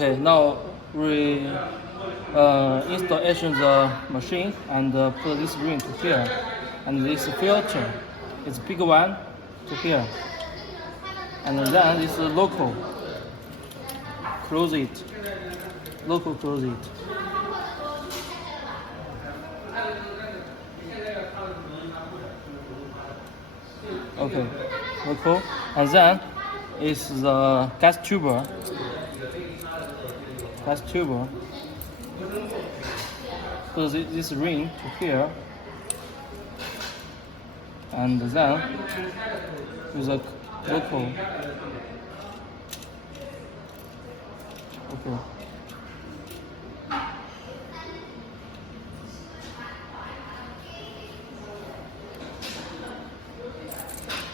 Okay, now we installation the machine and put this ring to here, and this filter is big one to here, and then this local close it, local close it. Okay, local, and then is the gas tuber. Put this ring to here, and then use a local. Okay.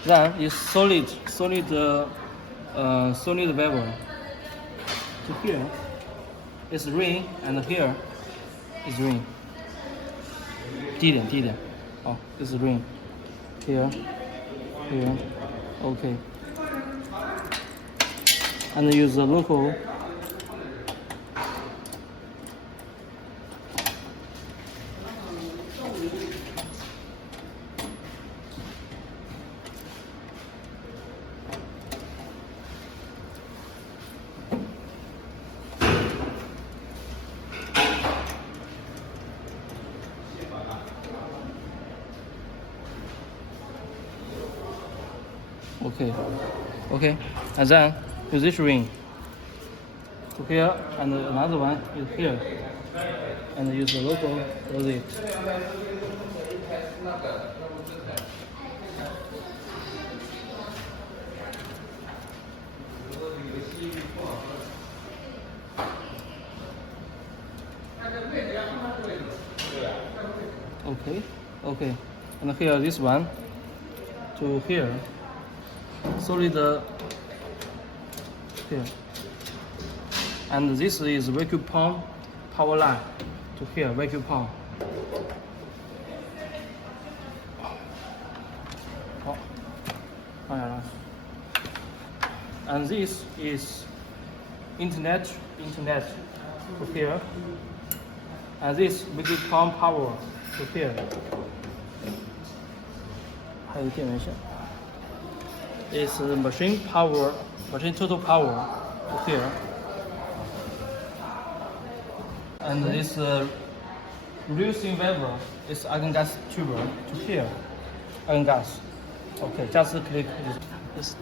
Then is solid bevel. To here is ring, and here is ring. 低一点。好，这是 ring. Here. Okay. And use the local. Okay, and then use this ring to here, and another one is here, and use the logo close it. Okay, and here this one to here. Solid here, and this is vacuum pump power line to here, vacuum pump. And this is internet to here, and this vacuum pump power to here. 还有电源线。Is machine total power to here, and this reducing valve is argon gas tuber to here, argon gas. Okay, just click this.